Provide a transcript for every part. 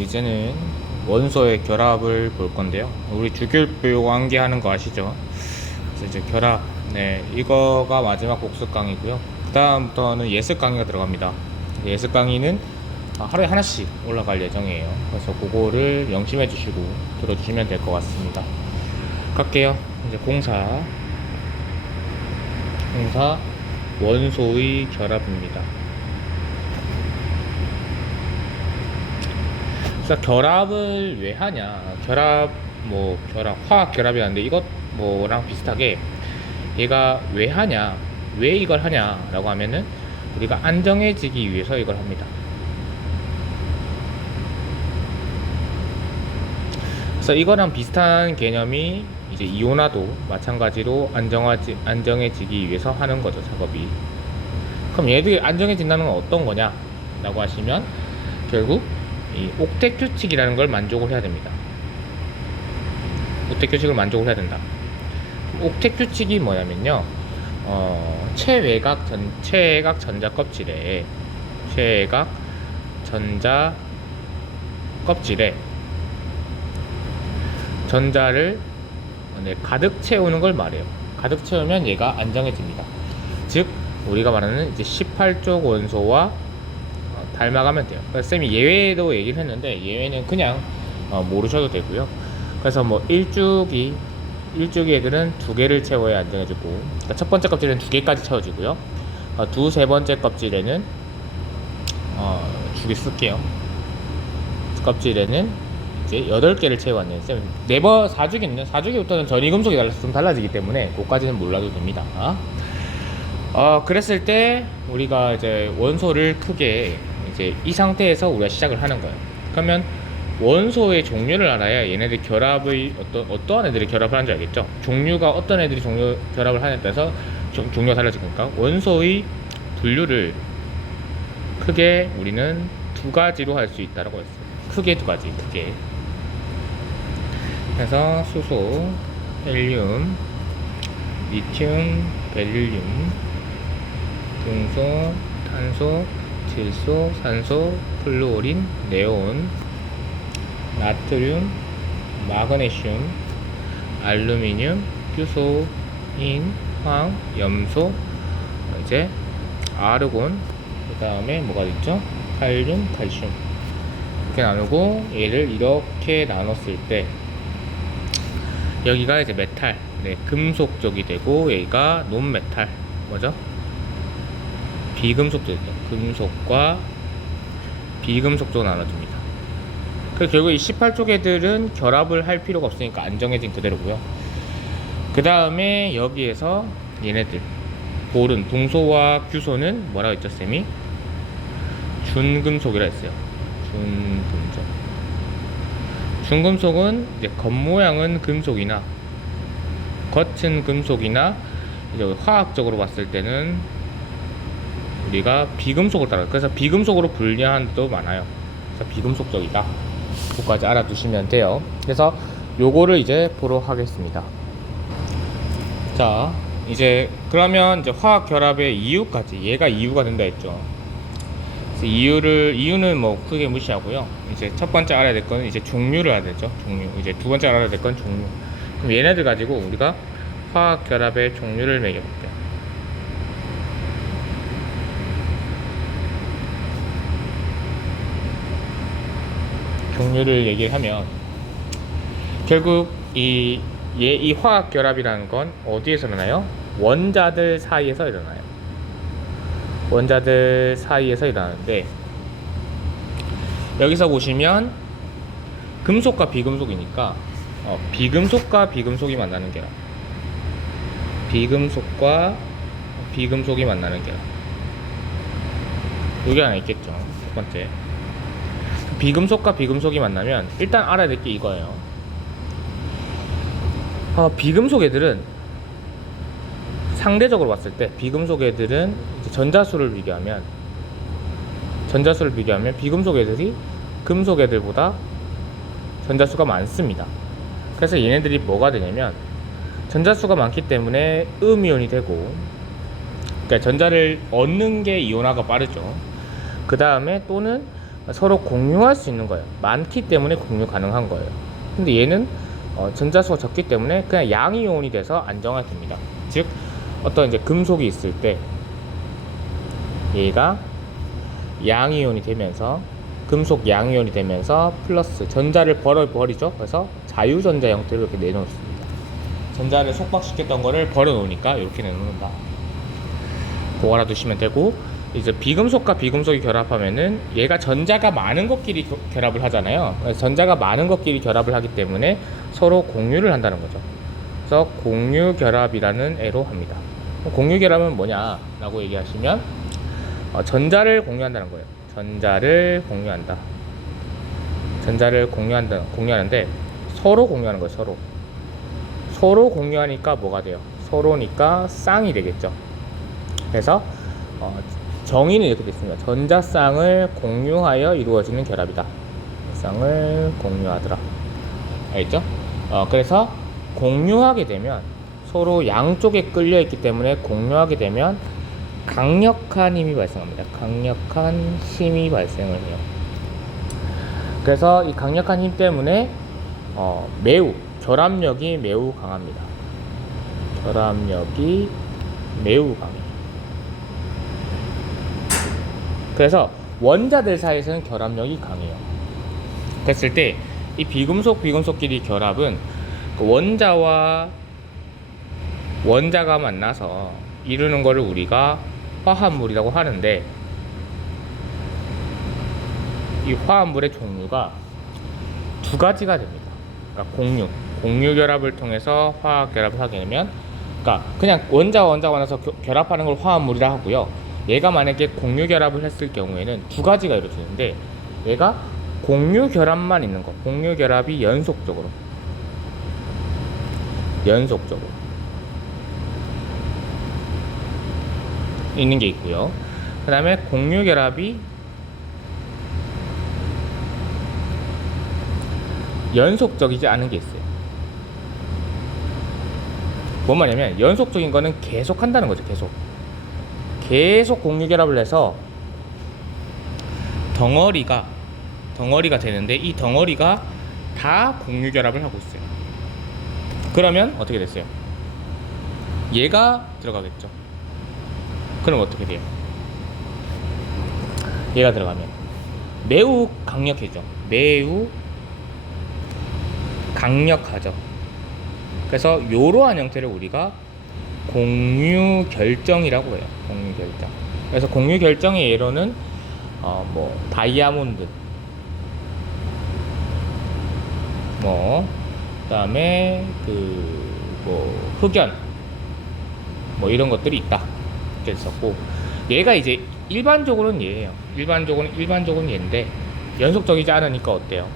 이제는 원소의 결합을 볼 건데요. 우리 주기율표 암기하는 거 아시죠? 그래서 이제 결합, 네, 이거가 마지막 복습 강의고요. 그 다음부터는 예습 강의가 들어갑니다. 예습 강의는 하루에 하나씩 올라갈 예정이에요. 그래서 그거를 명심해 주시고 들어주시면 될 것 같습니다. 갈게요. 이제 공사 원소의 결합입니다. 그래서 결합을 왜 하냐? 결합 화학 결합이라는데 이것 뭐랑 비슷하게 얘가 왜 하냐? 왜 이걸 하냐라고 하면은 우리가 안정해지기 위해서 이걸 합니다. 그래서 이거랑 비슷한 개념이 이제 이온화도 마찬가지로 안정해지기 위해서 하는 거죠, 작업이. 그럼 얘들이 안정해진다는 건 어떤 거냐? 라고 하시면 결국 이 옥텟 규칙이라는 걸 만족을 해야 됩니다. 옥텟 규칙을 만족을 해야 된다. 옥텟 규칙이 뭐냐면요, 최외곽 전자 껍질에 전자를 가득 채우는 걸 말해요. 가득 채우면 얘가 안정해집니다. 즉 우리가 말하는 이제 18쪽 원소와 닮아가면 돼요. 그래서 쌤이 예외도 얘기를 했는데 예외는 그냥 모르셔도 되고요. 그래서 뭐 일주기 애들은 2개를 채워야 안정해지고, 그러니까 첫 번째 껍질에는 2개까지 채워지고요. 세 번째 껍질에는 2개 쓸게요. 껍질에는 이제 8개를 채워왔네요. 쌤 4주기는요. 4주기부터는 전이금속이 좀 달라지기 때문에 그거까지는 몰라도 됩니다. 그랬을 때 우리가 이제 원소를 크게 이제 이 상태에서 우리가 시작을 하는 거예요. 그러면 원소의 종류를 알아야 얘네들 결합의 어떠한 애들이 결합을 하는지 알겠죠? 종류가 어떤 애들이 결합을 하냐에 따라서 종류가 달라지니까 원소의 분류를 크게 우리는 2가지로 할 수 있다고 했어요. 크게 2가지, 크게. 그래서 수소, 헬륨, 리튬, 베릴륨, 중소, 탄소, 질소, 산소, 플루오린, 네온, 나트륨, 마그네슘, 알루미늄, 규소, 인, 황, 염소, 이제 아르곤, 그 다음에 뭐가 있죠? 칼륨, 칼슘. 이렇게 나누고 얘를 이렇게 나눴을 때 여기가 이제 메탈, 네, 금속 쪽이 되고 여기가 논메탈, 뭐죠? 비금속 쪽이죠. 금속과 비금속 쪽으로 나눠집니다. 그래서 결국 이 18쪽 애들은 결합을 할 필요가 없으니까 안정해진 그대로고요. 그 다음에 여기에서 얘네들 볼은 동소와 규소는 뭐라고 했죠, 쌤이? 준금속이라 했어요. 준금속은 이제 겉모양은 금속이나 겉은 금속이나 이제 화학적으로 봤을 때는 우리가 비금속을 따라요. 그래서 비금속으로 분류하는 것도 많아요. 그래서 비금속적이다. 그거까지 알아두시면 돼요. 그래서 요거를 이제 보러 하겠습니다. 자, 이제 그러면 이제 화학 결합의 이유까지, 얘가 이유가 된다 했죠. 그래서 이유는 뭐 크게 무시하고요. 이제 첫 번째 알아야 될 거는 이제 종류를 알아야 되죠. 종류. 이제 두 번째 알아야 될 건 종류. 그럼 얘네들 가지고 우리가 화학 결합의 종류를 매겨볼게요. 종류를 얘기하면 결국 이 화학 결합이라는 건 어디에서 일어나요? 원자들 사이에서 일어나요. 원자들 사이에서 일어나는데 여기서 보시면 금속과 비금속이니까 비금속과 비금속이 만나는 결합, 비금속과 비금속이 만나는 결합, 여기 하나 있겠죠. 첫 번째 비금속과 비금속이 만나면 일단 알아야 될 게 이거예요. 비금속 애들은 상대적으로 봤을 때 비금속 애들은 전자수를 비교하면 비금속 애들이 금속 애들보다 전자수가 많습니다. 그래서 얘네들이 뭐가 되냐면 전자수가 많기 때문에 음이온이 되고, 그러니까 전자를 얻는 게 이온화가 빠르죠. 그 다음에 또는 서로 공유할 수 있는 거예요. 많기 때문에 공유 가능한 거예요. 근데 얘는 전자수가 적기 때문에 그냥 양이온이 돼서 안정화 됩니다. 즉 어떤 이제 금속이 있을 때 얘가 양이온이 되면서 금속 양이온이 되면서 플러스 전자를 버리죠. 그래서 자유전자 형태로 이렇게 내놓습니다. 전자를 속박시켰던 거를 버려놓으니까 이렇게 내놓는다. 그거 알아두시면 되고, 이제 비금속과 비금속이 결합하면은 얘가 전자가 많은 것끼리 결합을 하잖아요. 그래서 전자가 많은 것끼리 결합을 하기 때문에 서로 공유를 한다는 거죠. 그래서 공유 결합이라는 애로 합니다. 공유 결합은 뭐냐라고 얘기하시면 전자를 공유한다는 거예요. 전자를 공유한다. 전자를 공유하는데 서로 공유하는 거예요. 서로 공유하니까 뭐가 돼요? 서로니까 쌍이 되겠죠. 그래서 정의는 이렇게 됐습니다. 전자쌍을 공유하여 이루어지는 결합이다. 쌍을 공유하더라. 알겠죠? 그래서 공유하게 되면 서로 양쪽에 끌려 있기 때문에 공유하게 되면 강력한 힘이 발생합니다. 강력한 힘이 발생을 해요. 그래서 이 강력한 힘 때문에 결합력이 매우 강합니다. 결합력이 매우 강해요. 그래서 원자들 사이에서는 결합력이 강해요. 그랬을 때 이 비금속끼리 결합은 원자가 만나서 이루는 것을 우리가 화합물이라고 하는데, 이 화합물의 종류가 두 가지가 됩니다. 그러니까 공유 결합을 통해서 화학 결합을 하게 되면, 그러니까 그냥 원자가 만나서 결합하는 걸 화합물이라 하고요. 얘가 만약에 공유 결합을 했을 경우에는 두 가지가 이루어지는데, 얘가 공유 결합만 있는 거, 공유 결합이 연속적으로 있는 게 있고요. 그 다음에 공유 결합이 연속적이지 않은 게 있어요. 뭔 말이냐면 연속적인 거는 계속 한다는 거죠. 계속 공유 결합을 해서 덩어리가 되는데, 이 덩어리가 다 공유 결합을 하고 있어요. 그러면 어떻게 됐어요? 얘가 들어가겠죠. 그럼 어떻게 돼요? 얘가 들어가면 매우 강력해져. 매우 강력하죠. 그래서 이러한 형태를 우리가 공유 결정이라고 해요. 공유 결정. 그래서 공유 결정의 예로는 다이아몬드, 그다음에 흑연, 이런 것들이 있다. 이렇게 썼고, 얘가 이제 일반적으로는 얘예요. 일반적으로는 얘인데 연속적이지 않으니까 어때요?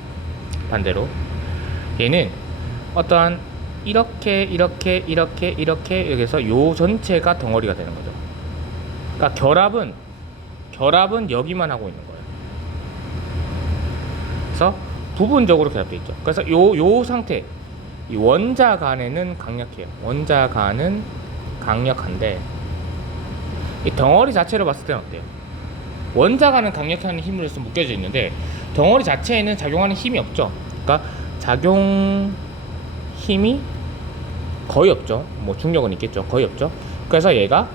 반대로 얘는 어떠한 이렇게 해서 요 전체가 덩어리가 되는 거죠. 그러니까 결합은 여기만 하고 있는 거예요. 그래서 부분적으로 결합되어 있죠. 그래서 요 상태, 이 원자 간에는 강력해요. 원자 간은 강력한데 이 덩어리 자체로 봤을 때는 어때요? 원자 간은 강력한 힘으로서 묶여져 있는데 덩어리 자체에는 작용하는 힘이 없죠. 그러니까 작용 힘이 거의 없죠. 중력은 있겠죠. 거의 없죠. 그래서 얘가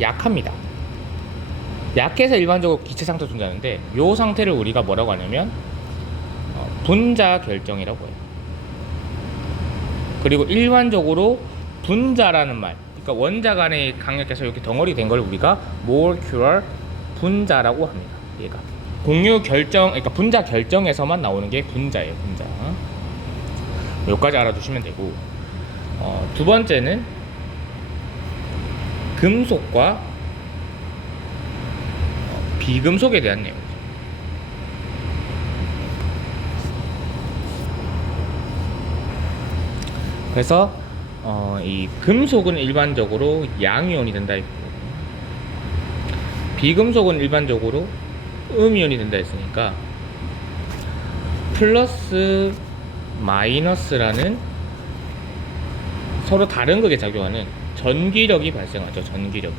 약합니다. 약해서 일반적으로 기체 상태로 존재하는데, 이 상태를 우리가 뭐라고 하냐면 분자 결정이라고 해요. 그리고 일반적으로 분자라는 말, 그러니까 원자 간에 강력해서 이렇게 덩어리 된 걸 우리가 molecular 분자라고 합니다. 얘가 공유 결정, 그러니까 분자 결정에서만 나오는 게 분자예요. 분자. 여기까지 알아두시면 되고, 두 번째는 금속과 비금속에 대한 내용이죠. 그래서 이 금속은 일반적으로 양이온이 된다 했고, 비금속은 일반적으로 음이온이 된다 했으니까 플러스 마이너스라는 서로 다른 극에 작용하는 전기력이 발생하죠. 전기력이.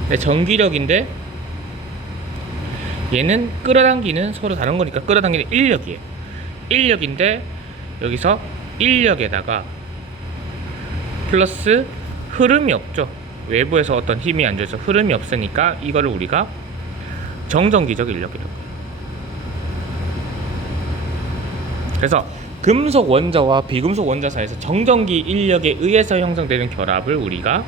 근데 전기력인데 얘는 끌어당기는 서로 다른 거니까 끌어당기는 인력이에요. 인력인데 여기서 인력에다가 플러스 흐름이 없죠. 외부에서 어떤 힘이 안 줘서 흐름이 없으니까 이거를 우리가 정전기적 인력이라고 해요. 그래서 금속 원자와 비금속 원자 사이에서 정전기 인력에 의해서 형성되는 결합을 우리가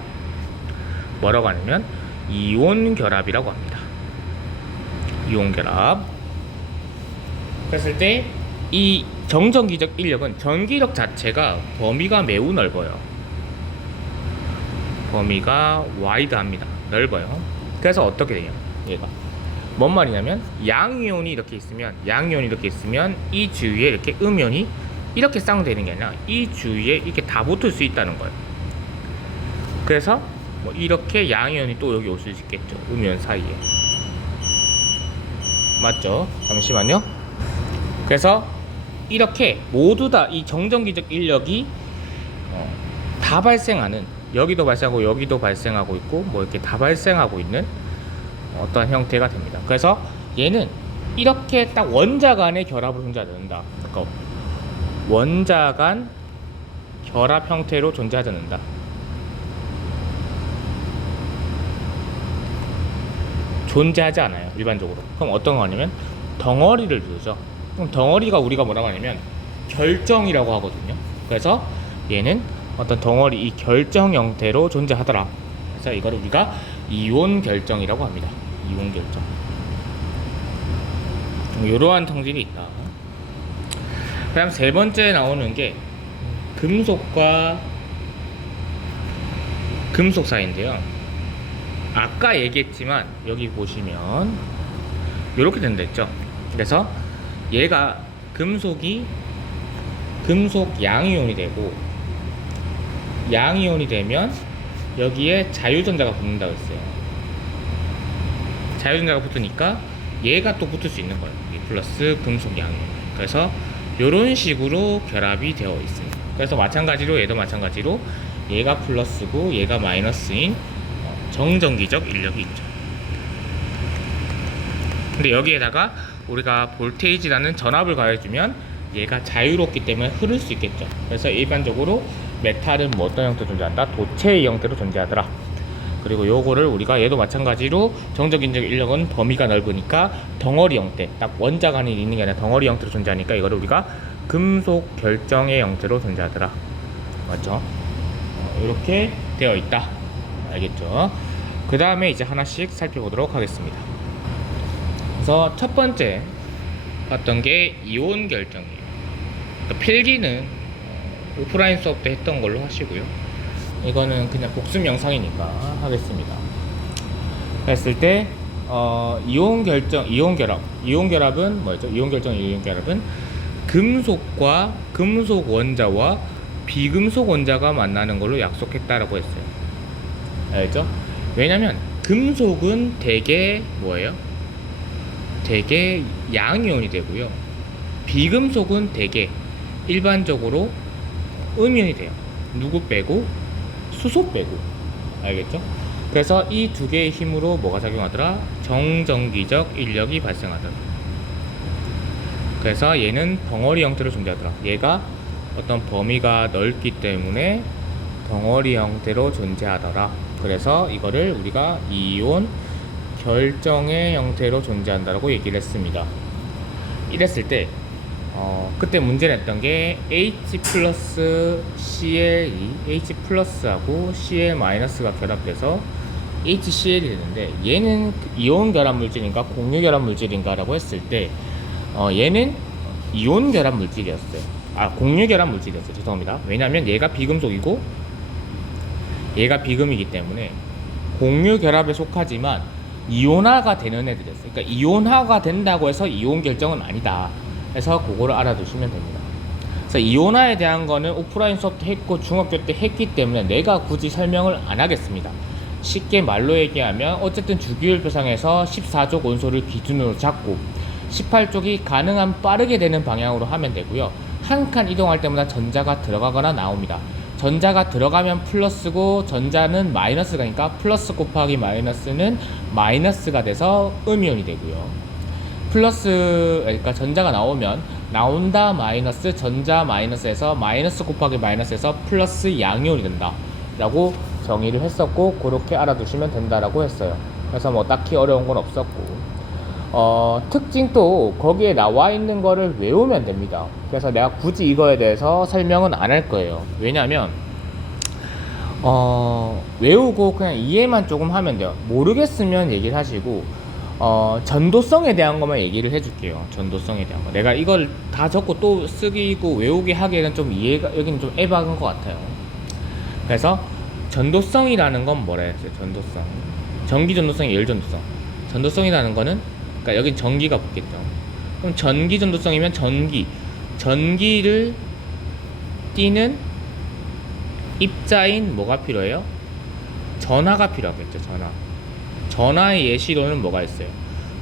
뭐라고 하냐면 이온 결합이라고 합니다. 이온 결합. 그랬을 때 이 정전기적 인력은 전기력 자체가 범위가 매우 넓어요. 범위가 와이드합니다. 넓어요. 그래서 어떻게 돼요? 얘가 뭔 말이냐면 양이온이 이렇게 있으면 이 주위에 이렇게 음이온이 이렇게 쌍되는 게 아니라 이 주위에 이렇게 다 붙을 수 있다는 거예요. 그래서 뭐 이렇게 양이온이 또 여기 올 수 있겠죠. 음이온 사이에. 맞죠? 잠시만요. 그래서 이렇게 모두 다 이 정전기적 인력이 다 발생하는, 여기도 발생하고 여기도 발생하고 있고 뭐 이렇게 다 발생하고 있는 어떤 형태가 됩니다. 그래서 얘는 이렇게 딱 원자 간의 결합으로 존재하지 않는다. 그러니까 원자 간 결합 형태로 존재하지 않는다. 존재하지 않아요. 일반적으로. 그럼 어떤 거냐면 덩어리를 두죠. 그럼 덩어리가 우리가 뭐라고 하냐면 결정이라고 하거든요. 그래서 얘는 어떤 덩어리, 이 결정 형태로 존재하더라. 그래서 이걸 우리가 이온 결정이라고 합니다. 이온 결정. 이러한 성질이 있다. 그다음 세 번째 나오는 게 금속과 금속 사이인데요. 아까 얘기했지만 여기 보시면 이렇게 된다 했죠. 그래서 얘가 금속 양이온이 되고, 양이온이 되면 여기에 자유전자가 붙는다고 했어요. 자유전자가 붙으니까 얘가 또 붙을 수 있는 거예요. 플러스 금속 양이온. 그래서 이런 식으로 결합이 되어 있습니다. 그래서 마찬가지로 얘도 마찬가지로 얘가 플러스고 얘가 마이너스인 정전기적 인력이 있죠. 근데 여기에다가 우리가 볼테이지라는 전압을 가해주면 얘가 자유롭기 때문에 흐를 수 있겠죠. 그래서 일반적으로 메탈은 뭐 어떤 형태로 존재한다? 도체의 형태로 존재하더라. 그리고 요거를 우리가 얘도 마찬가지로 정전기적 인력은 범위가 넓으니까 덩어리 형태, 딱 원자 간이 있는 게 아니라 덩어리 형태로 존재하니까 이거를 우리가 금속 결정의 형태로 존재하더라. 맞죠? 이렇게 되어 있다. 알겠죠? 그 다음에 이제 하나씩 살펴보도록 하겠습니다. 그래서 첫 번째 봤던 게 이온 결정이에요. 그러니까 필기는 오프라인 수업 때 했던 걸로 하시고요. 이거는 그냥 복습 영상이니까 하겠습니다. 했을 때 이온 결합은 뭐였죠? 이온 결합은 금속과 금속 원자와 비금속 원자가 만나는 걸로 약속했다라고 했어요. 알죠? 왜냐면 금속은 대개 뭐예요? 대개 양이온이 되고요. 비금속은 대개 일반적으로 음이온이 돼요. 누구 빼고? 수소 빼고. 알겠죠? 그래서 이 두 개의 힘으로 뭐가 작용하더라? 정전기적 인력이 발생하더라. 그래서 얘는 덩어리 형태로 존재하더라. 얘가 어떤 범위가 넓기 때문에 덩어리 형태로 존재하더라. 그래서 이거를 우리가 이온 결정의 형태로 존재한다라고 얘기를 했습니다. 이랬을 때 그때 문제 냈던 게 H 플러스 CL이 H 플러스하고 CL 마이너스가 결합돼서 HCl이 되는데, 얘는 이온 결합 물질인가 공유 결합 물질인가 라고 했을 때 얘는 이온 결합 물질이었어요. 공유 결합 물질이었어요. 죄송합니다. 왜냐면 얘가 비금속이고 얘가 비금이기 때문에 공유 결합에 속하지만 이온화가 되는 애들이었어요. 그러니까 이온화가 된다고 해서 이온 결정은 아니다. 그래서 그거를 알아두시면 됩니다. 그래서 이온화에 대한 거는 오프라인 수업 때 했고 중학교 때 했기 때문에 내가 굳이 설명을 안 하겠습니다. 쉽게 말로 얘기하면 어쨌든 주기율표상에서 14족 원소를 기준으로 잡고 18족이 가능한 빠르게 되는 방향으로 하면 되고요. 한 칸 이동할 때마다 전자가 들어가거나 나옵니다. 전자가 들어가면 플러스고 전자는 마이너스가니까 플러스 곱하기 마이너스는 마이너스가 돼서 음이온이 되고요. 플러스, 그러니까 전자가 나오면 나온다 마이너스 전자 마이너스에서 마이너스 곱하기 마이너스에서 플러스 양이온이 된다 라고 정의를 했었고, 그렇게 알아두시면 된다라고 했어요. 그래서 뭐 딱히 어려운 건 없었고, 특징도 거기에 나와 있는 거를 외우면 됩니다. 그래서 내가 굳이 이거에 대해서 설명은 안 할 거예요. 왜냐면 외우고 그냥 이해만 조금 하면 돼요. 모르겠으면 얘기를 하시고, 전도성에 대한 것만 얘기를 해줄게요. 전도성에 대한 거. 내가 이걸 다 적고 또 쓰기고 외우게 하기에는 좀 이해가, 여기는 좀 애박한 것 같아요. 그래서 전도성이라는 건 뭐라 했어요? 전도성. 전기 전도성, 열 전도성. 전도성이라는 거는, 그러니까 여긴 전기가 붙겠죠. 그럼 전기 전도성이면 전기를 띠는 입자인 뭐가 필요해요? 전하가 필요하겠죠. 전하의 예시로는 뭐가 있어요?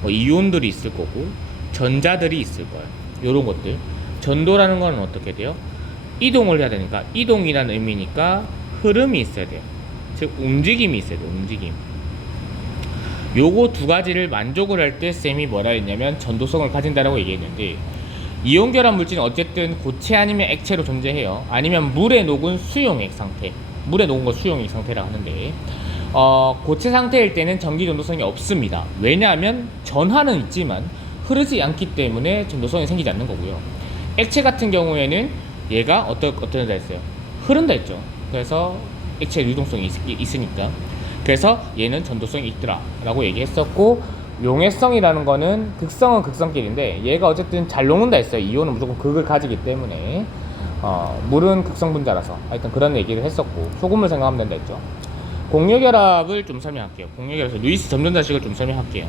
뭐 이온들이 있을 거고 전자들이 있을 거예요. 요런 것들. 전도라는 거는 어떻게 돼요? 이동을 해야 되니까, 이동이라는 의미니까 흐름이 있어야 돼요. 즉 움직임이 있어야 돼요. 움직임. 요거 두 가지를 만족을 할 때 쌤이 뭐라 했냐면 전도성을 가진다라고 얘기했는데, 이온 결합 물질은 어쨌든 고체 아니면 액체로 존재해요. 아니면 물에 녹은 수용액 상태. 물에 녹은 거 수용액 상태라고 하는데, 고체 상태일 때는 전기 전도성이 없습니다. 왜냐하면 전하는 있지만 흐르지 않기 때문에 전도성이 생기지 않는 거고요. 액체 같은 경우에는 얘가 어떤다 했어요? 흐른다 했죠. 그래서 액체 유동성이 있으니까. 그래서 얘는 전도성이 있더라 라고 얘기했었고, 용해성이라는 거는 극성은 극성끼리인데 얘가 어쨌든 잘 녹는다 했어요. 이온은 무조건 극을 가지기 때문에, 물은 극성 분자라서 하여튼 그런 얘기를 했었고, 소금을 생각하면 된다 했죠. 공유결합을 좀 설명할게요. 공유결합에서 루이스 점전자식을 좀 설명할게요.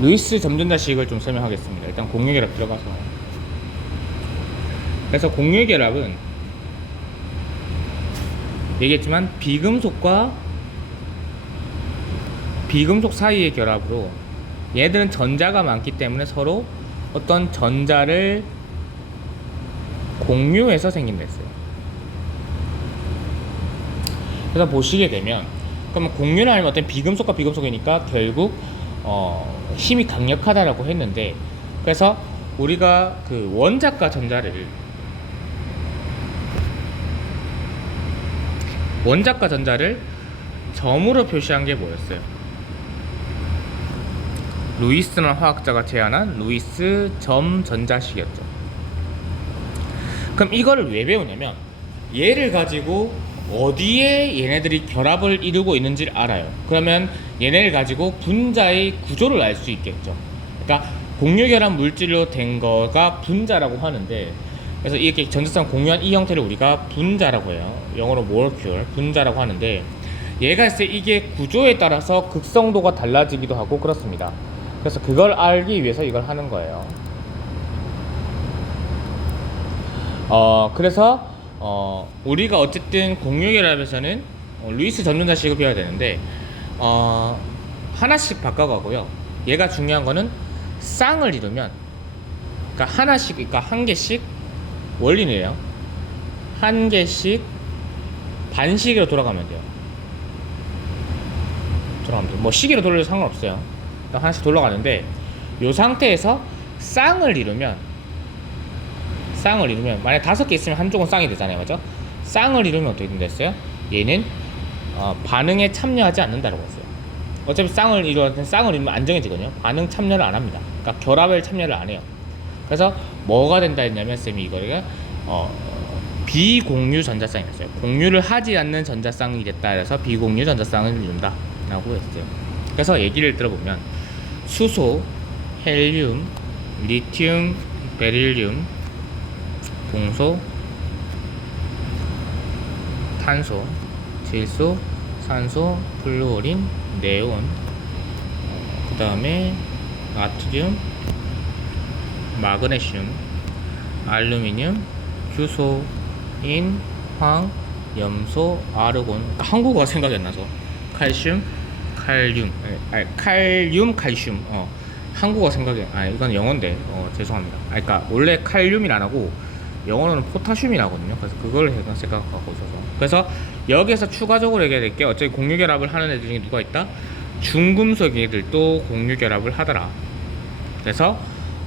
루이스 점전자식을 좀 설명하겠습니다. 일단 공유결합 들어가서. 그래서 공유결합은 얘기했지만 비금속과 비금속 사이의 결합으로, 얘들은 전자가 많기 때문에 서로 어떤 전자를 공유해서 생긴다 했어요. 그래서 보시게 되면, 그러면 공유를 하면 어떤 비금속과 비금속이니까 결국 힘이 강력하다라고 했는데, 그래서 우리가 그 원자과 전자를 점으로 표시한 게 뭐였어요? 루이스라는 화학자가 제안한 루이스 점 전자식이었죠. 그럼 이거를 왜 배우냐면, 얘를 가지고 어디에 얘네들이 결합을 이루고 있는지를 알아요. 그러면 얘네를 가지고 분자의 구조를 알 수 있겠죠. 그러니까 공유결합 물질로 된 거가 분자라고 하는데, 그래서 이렇게 전자성 공유한 이 형태를 우리가 분자라고 해요. 영어로 molecule, 분자라고 하는데, 얘가 있을 때 이게 구조에 따라서 극성도가 달라지기도 하고 그렇습니다. 그래서 그걸 알기 위해서 이걸 하는 거예요. 그래서 우리가 어쨌든 공유결합에서는 루이스 점전자식을 배워야 되는데, 하나씩 바꿔가고요. 얘가 중요한 거는 쌍을 이루면, 그러니까 하나씩, 그러니까 한 개씩 원리는요, 한 개씩 반시계로 돌아가면 돼요. 뭐 시계로 돌려도 상관없어요. 하나씩 돌아가는데, 이 상태에서 쌍을 이루면 만약 5개 있으면 한쪽은 쌍이 되잖아요, 맞죠? 쌍을 이루면 어떻게 된댔어요? 얘는 반응에 참여하지 않는다라고 했어요. 어차피 쌍을 이루면 안정해지거든요. 반응 참여를 안 합니다. 그러니까 결합에 참여를 안 해요. 그래서 뭐가 된다 했냐면, 쌤이 이거를 비공유 전자쌍이 됐어요. 공유를 하지 않는 전자쌍이 됐다 해서 비공유 전자쌍을 이룬다 라고 했어요. 그래서 얘기를 들어보면, 수소, 헬륨, 리튬, 베릴륨, 동소, 탄소, 질소, 산소, 플루오린, 네온, 그 다음에 나트륨, 마그네슘, 알루미늄, 규소인, 황, 염소, 아르곤, 한국어가 생각이 안 나서 칼슘, 칼륨, 한국어 생각이, 이건 영어인데, 죄송합니다. 그러니까 원래 칼륨이라 안 하고 영어로는 포타슘이라거든요. 그래서 그걸 생각하고 있어서. 그래서 여기에서 추가적으로 얘기해야 될 게, 어차피 공유결합을 하는 애들 중에 누가 있다? 중금속애들도 공유 결합을 하더라. 그래서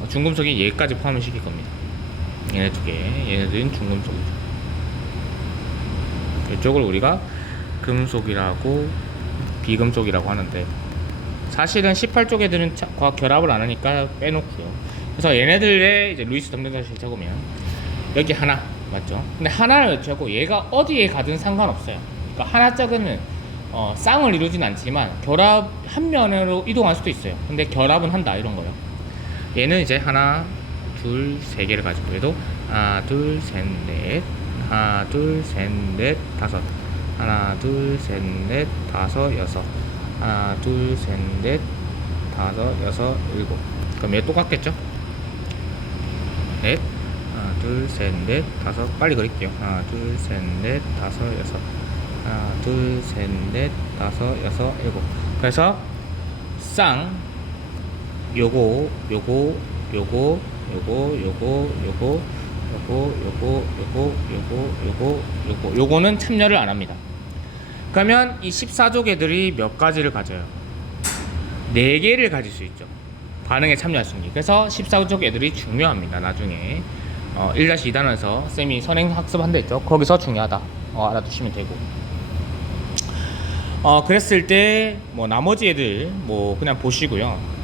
중금속이 얘까지 포함을 시킬 겁니다. 얘네 두 개, 얘네들은 중금속이죠. 이쪽을 우리가 금속이라고 비금속이라고 하는데, 사실은 18쪽 애들은 결합을 안 하니까 빼놓고요. 그래서 얘네들의 이제 루이스 점전자식을 적으면 여기 하나 맞죠? 근데 하나를 적고 얘가 어디에 가든 상관없어요. 그러니까 하나 적으면 쌍을 이루진 않지만 결합 한 면으로 이동할 수도 있어요. 근데 결합은 한다 이런 거예요. 얘는 이제 하나, 둘, 세 개를 가지고 해도 하나, 둘, 셋, 넷, 하나, 둘, 셋, 넷, 다섯, 하나, 둘, 셋, 넷, 다섯, 여섯, 하나, 둘, 셋, 넷, 다섯, 여섯, 일곱. 그럼 얘 똑같겠죠? 넷, 하나, 둘, 셋, 넷, 다섯. 빨리 그릴게요. 하나, 둘, 셋, 넷, 다섯, 여섯, 하나, 둘, 셋, 넷, 다섯, 여섯, 일곱. 그래서 쌍 요거 요거 요거 요거 요거 요거 요거는 참여를 안 합니다. 그러면 이 14족 애들이 몇 가지를 가져요? 4개를 가질 수 있죠. 반응에 참여할 수 있는 게. 그래서 14족 애들이 중요합니다. 나중에 1-2단원에서 쌤이 선행 학습한다 했죠. 거기서 중요하다 알아두시면 되고, 그랬을 때 뭐 나머지 애들 뭐 그냥 보시고요.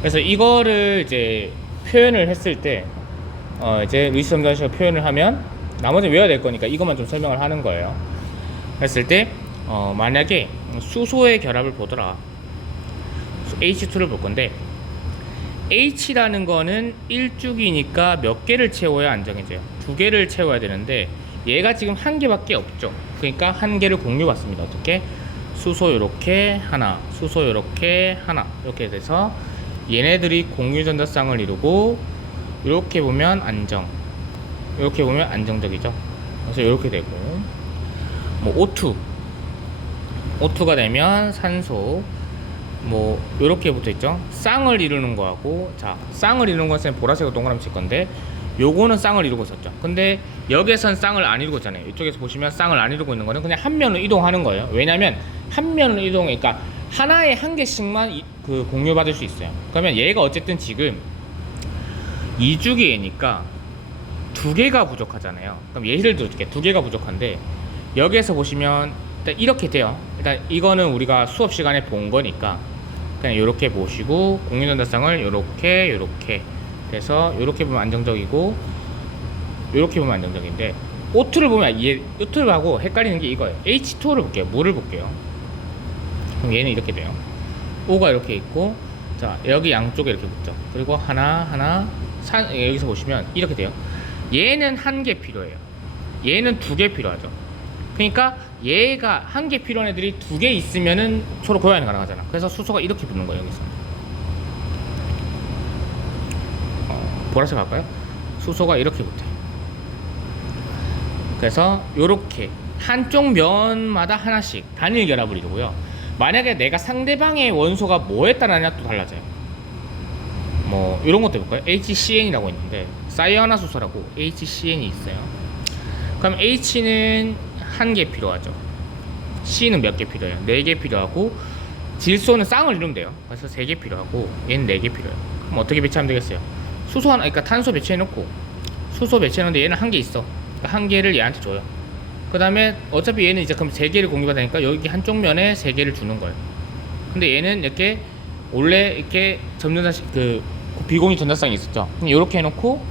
그래서 이거를 이제 표현을 했을 때 이제 루이스 점전식으로 표현을 하면 나머지는 외워야 될 거니까 이것만 좀 설명을 하는 거예요. 그랬을 때 만약에 수소의 결합을 보더라, H2를 볼 건데, H라는 거는 1주기니까 몇 개를 채워야 안정해져요? 2개를 채워야 되는데 얘가 지금 1개밖에 없죠. 그러니까 1개를 공유받습니다. 어떻게? 수소 요렇게 하나, 수소 요렇게 하나, 이렇게 돼서 얘네들이 공유 전자쌍을 이루고, 이렇게 보면 안정, 이렇게 보면 안정적이죠. 그래서 이렇게 되고, 뭐 O2가 되면 산소, 뭐 이렇게 붙어 있죠. 쌍을 이루는 거하고, 자, 쌍을 이루는 것은 보라색으로 동그라미 칠 건데, 요거는 쌍을 이루고 있었죠. 근데 여기선 쌍을 안 이루고 있잖아요. 이쪽에서 보시면 쌍을 안 이루고 있는 거는 그냥 한 면으로 이동하는 거예요. 왜냐면 한 면으로 이동하니까 하나에 1개씩만 그 공유받을 수 있어요. 그러면 얘가 어쨌든 지금 2주기애니까 2개가 부족하잖아요. 그럼 예를 들어줄게. 2개가 부족한데 여기에서 보시면 일단 이렇게 돼요. 일단 이거는 우리가 수업 시간에 본 거니까 그냥 이렇게 보시고, 공유전자쌍을 이렇게 돼서 이렇게 보면 안정적이고, 이렇게 보면 안정적인데, O2를 보면 O2를 하고 헷갈리는 게 이거예요. H2를 볼게요. 물을 볼게요. 그럼 얘는 이렇게 돼요. O가 이렇게 있고, 자, 여기 양쪽에 이렇게 붙죠. 그리고 하나 여기서 보시면 이렇게 돼요. 얘는 1개 필요해요. 얘는 2개 필요하죠. 그러니까 얘가 1개 필요한 애들이 2개 있으면은 서로 교환이 가능하잖아. 그래서 수소가 이렇게 붙는 거예요. 여기서 보라색 할까요? 수소가 이렇게 붙어요. 그래서 요렇게 한쪽 면마다 하나씩 단일 결합을 이루고요. 만약에 내가 상대방의 원소가 뭐에 따라냐 또 달라져요. 뭐 이런 것도 해볼까요? HCN이라고 있는데, 사이아나수소라고 HCN이 있어요. 그럼 H는 1개 필요하죠. C는 몇 개 필요해요? 4개 필요하고, 질소는 쌍을 이루면 돼요. 그래서 3개 필요하고, 얘는 4개 필요해요. 그럼 어떻게 배치하면 되겠어요? 수소 하나, 그러니까 탄소 배치해놓고, 수소 배치해놓는데 얘는 1개 있어. 그러니까 1개를 얘한테 줘요. 그 다음에 어차피 얘는 이제 그럼 3개를 공유받으니까 여기 한쪽 면에 3개를 주는 거예요. 근데 얘는 이렇게 원래 이렇게 점전자식 그 비공유 전자쌍이 있었죠. 그럼 이렇게 해놓고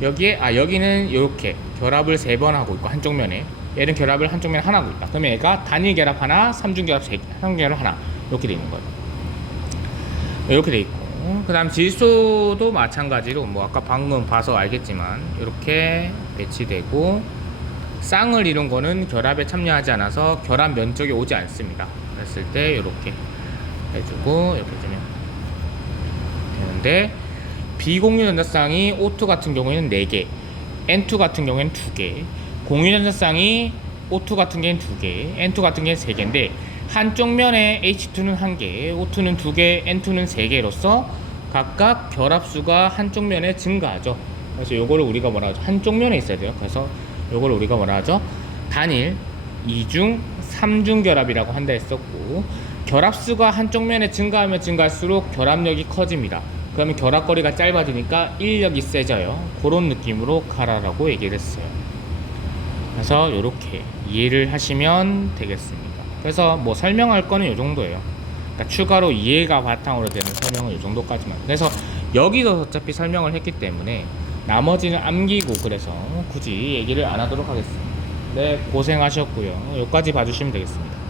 여기에 여기는 이렇게 결합을 3번 하고 있고, 한쪽 면에 얘는 결합을 한쪽 면에 하나 하고 있다. 그러면 얘가 단일 결합 하나, 3중 결합 3개, 3중 결합 하나, 이렇게 돼 있는 거예요. 이렇게 돼 있고, 그 다음 질소도 마찬가지로 뭐 아까 방금 봐서 알겠지만 이렇게 배치되고, 쌍을 이룬 거는 결합에 참여하지 않아서 결합 면적이 오지 않습니다. 그랬을 때 이렇게 해주고 이렇게 주면 되는데, 비공유 전자쌍이 O2 같은 경우에는 4개, N2 같은 경우에는 2개, 공유 전자쌍이 O2 같은 경우에는 2개, N2 같은 경우에는 3개인데, 한쪽 면에 H2는 1개, O2는 2개, N2는 3개로서 각각 결합수가 한쪽 면에 증가하죠. 그래서 요거를 우리가 뭐라 하죠? 한쪽 면에 있어야 돼요. 그래서 요거를 우리가 뭐라 하죠? 단일 2중, 3중 결합이라고 한다 했었고, 결합수가 한쪽 면에 증가하면 증가할수록 결합력이 커집니다. 그러면 결합거리가 짧아지니까 인력이 세져요. 그런 느낌으로 가라라고 얘기를 했어요. 그래서 이렇게 이해를 하시면 되겠습니다. 그래서 뭐 설명할 거는 이 정도예요. 그러니까 추가로 이해가 바탕으로 되는 설명은 이 정도까지만. 그래서 여기서 어차피 설명을 했기 때문에 나머지는 암기고, 그래서 굳이 얘기를 안 하도록 하겠습니다. 네, 고생하셨고요. 여기까지 봐주시면 되겠습니다.